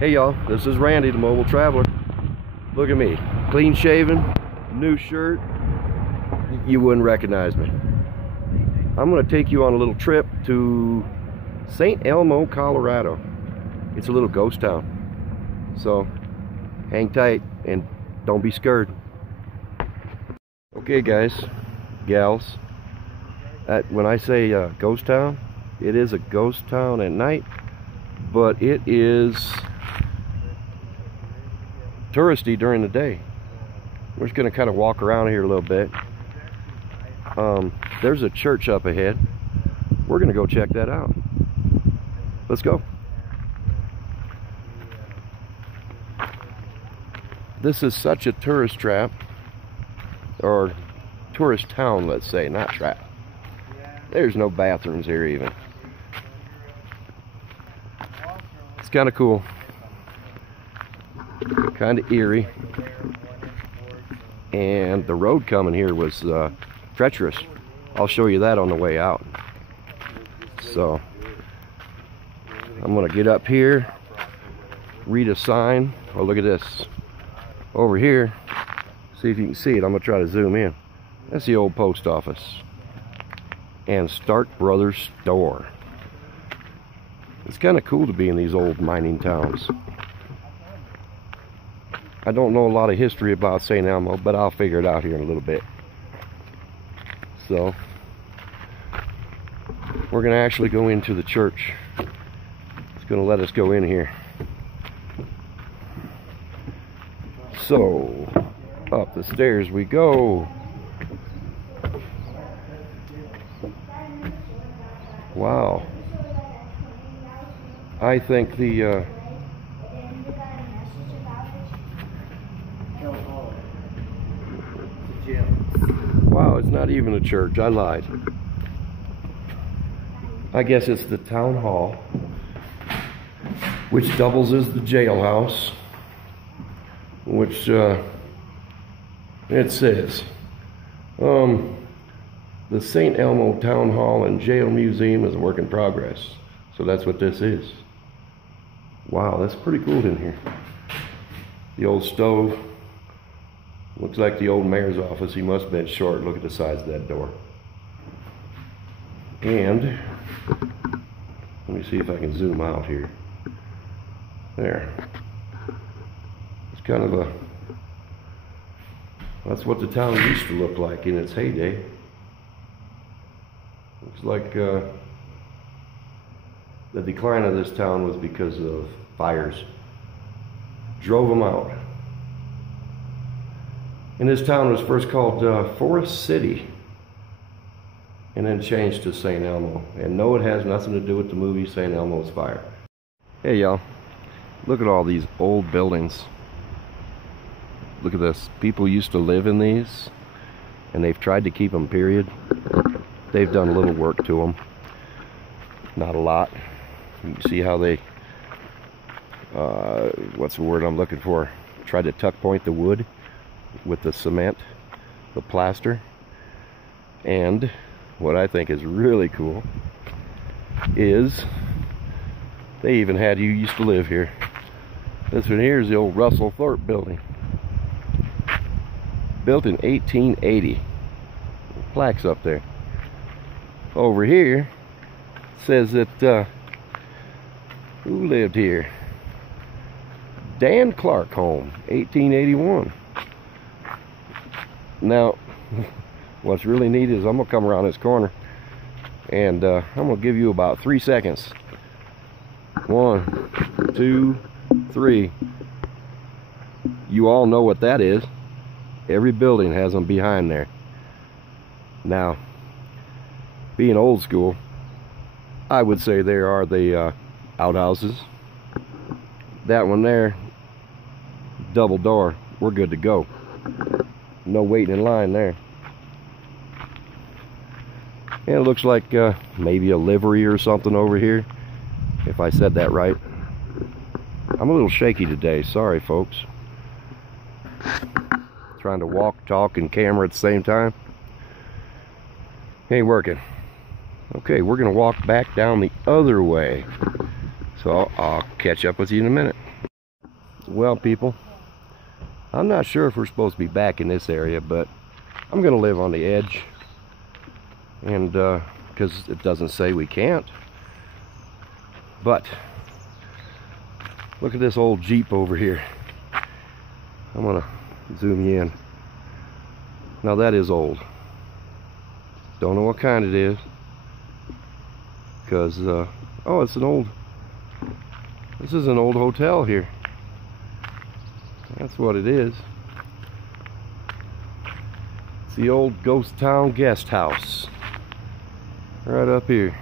Hey y'all, this is Randy, the mobile traveler. Look at me, clean shaven, new shirt. You wouldn't recognize me. I'm gonna take you on a little trip to Saint Elmo, Colorado. It's a little ghost town. So hang tight and don't be scared. Okay guys, gals, when I say ghost town, it is a ghost town at night, but it is touristy during the day. We're just gonna kind of walk around here a little bit. There's a church up ahead. We're gonna go check that out. Let's go. This is such a tourist trap, or tourist town, let's say, not trap. There's no bathrooms here even. It's kind of cool, kind of eerie, and the road coming here was treacherous. I'll show you that on the way out. So I'm gonna get up here, read a sign. Oh, look at this over here. See if you can see it. I'm gonna try to zoom in. That's the old post office and Stark Brothers store. It's kind of cool to be in these old mining towns. I don't know a lot of history about Saint Elmo, but I'll figure it out here in a little bit. So we're gonna actually go into the church. It's gonna let us go in here. So up the stairs we go. Wow. I think the wow, it's not even a church. I lied. I guess it's the town hall, which doubles as the jailhouse, which it says the Saint Elmo Town Hall and Jail Museum is a work in progress. So that's what this is. Wow, that's pretty cool in here. The old stove. Looks like the old mayor's office. He must have been short. Look at the size of that door. And let me see if I can zoom out here. There. It's kind of a, that's what the town used to look like in its heyday. Looks like the decline of this town was because of fires. Drove them out. And this town was first called Forest City, and then changed to Saint Elmo. And no, it has nothing to do with the movie Saint Elmo's Fire. Hey y'all, look at all these old buildings. Look at this. People used to live in these, and they've tried to keep them, period. They've done a little work to them. Not a lot. You can see how they, what's the word I'm looking for? Tried to tuck point the wood with the cement, the plaster. And what I think is really cool is they even had you used to live here. This one here is the old Russell Thorpe building, built in 1880. Plaques up there. Over here says that who lived here? Dan Clark home, 1881. Now, what's really neat is I'm gonna come around this corner, and I'm gonna give you about 3 seconds. 1, 2, 3. You all know what that is. Every building has them behind there. Now, being old school, I would say there are the outhouses. That one there, double door. We're good to go. No waiting in line there. And it looks like maybe a livery or something over here, if I said that right. I'm a little shaky today, sorry folks. Trying to walk, talk, and camera at the same time. Ain't working. Okay, we're gonna walk back down the other way. So I'll catch up with you in a minute. Well, people, I'm not sure if we're supposed to be back in this area, but I'm gonna live on the edge, and because it doesn't say we can't. But look at this old Jeep over here. I'm gonna zoom you in. Now that is old. Don't know what kind it is, because oh, it's an old, this is an old hotel here. That's what it is. It's the old Ghost Town Guest House right up here.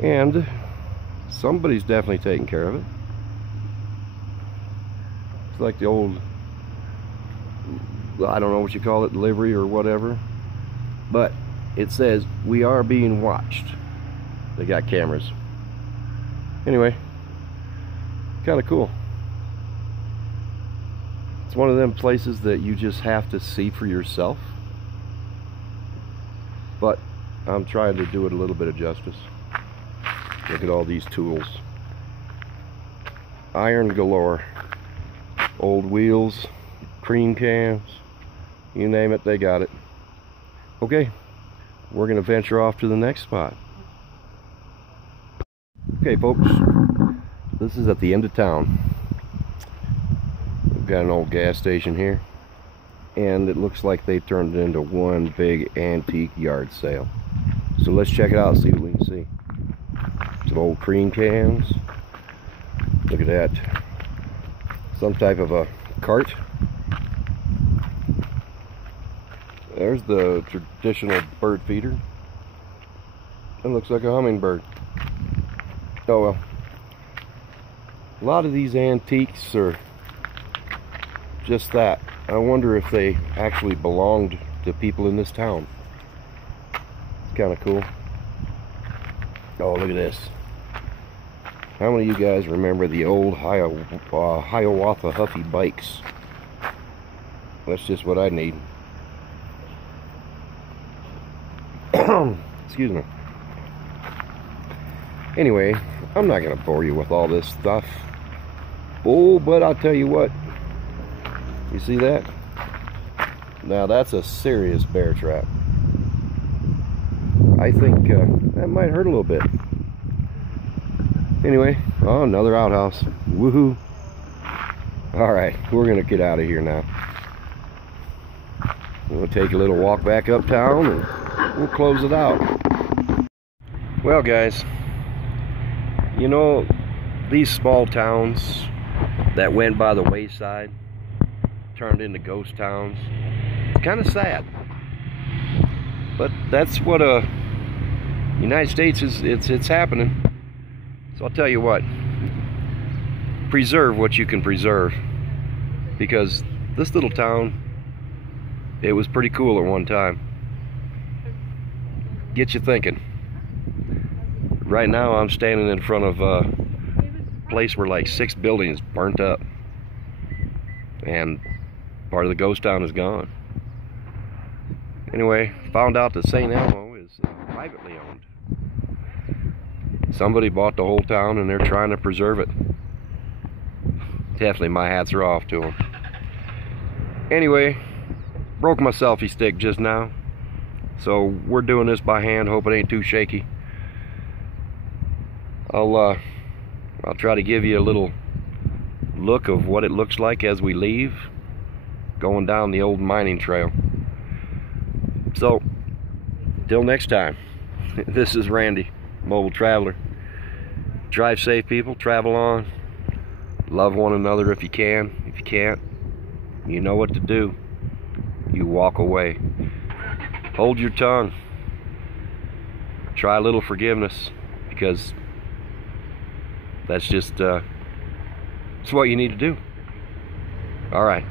And somebody's definitely taking care of it. It's like the old, I don't know what you call it, livery or whatever, but it says we are being watched. They got cameras. Anyway, kind of cool. It's one of them places that you just have to see for yourself, but I'm trying to do it a little bit of justice. Look at all these tools. Iron galore. Old wheels, cream cans, you name it, they got it. Okay, we're gonna venture off to the next spot. Okay, folks, this is at the end of town. We've got an old gas station here, and it looks like they turned it into one big antique yard sale. So let's check it out and see what we can see. Some old cream cans. Look at that. Some type of a cart. There's the traditional bird feeder. It looks like a hummingbird. Oh well. A lot of these antiques are just that. I wonder if they actually belonged to people in this town. It's kind of cool. Oh, look at this. How many of you guys remember the old Hiawatha Huffy bikes? That's just what I need. Excuse me. Anyway, I'm not going to bore you with all this stuff. Oh, but I'll tell you what. You see that? Now that's a serious bear trap. I think that might hurt a little bit. Anyway, oh, another outhouse. Woohoo. Alright, we're going to get out of here now. We'll take a little walk back uptown and we'll close it out. Well, guys, you know, these small towns that went by the wayside turned into ghost towns. Kind of sad. But that's what United States is, it's happening. So I'll tell you what, preserve what you can preserve, because this little town, it was pretty cool at one time. Get you thinking. Right now I'm standing in front of a place where like 6 buildings burnt up, and part of the ghost town is gone. Anyway, found out that Saint Elmo is privately owned. Somebody bought the whole town and they're trying to preserve it. Definitely my hats are off to them. Anyway, broke my selfie stick just now, so we're doing this by hand. Hope it ain't too shaky. I'll try to give you a little look of what it looks like as we leave, going down the old mining trail. So, till next time, this is Randy, Mobile Traveler. Drive safe, people. Travel on. Love one another if you can. If you can't, you know what to do. You walk away. Hold your tongue. Try a little forgiveness, because that's just it's what you need to do. All right.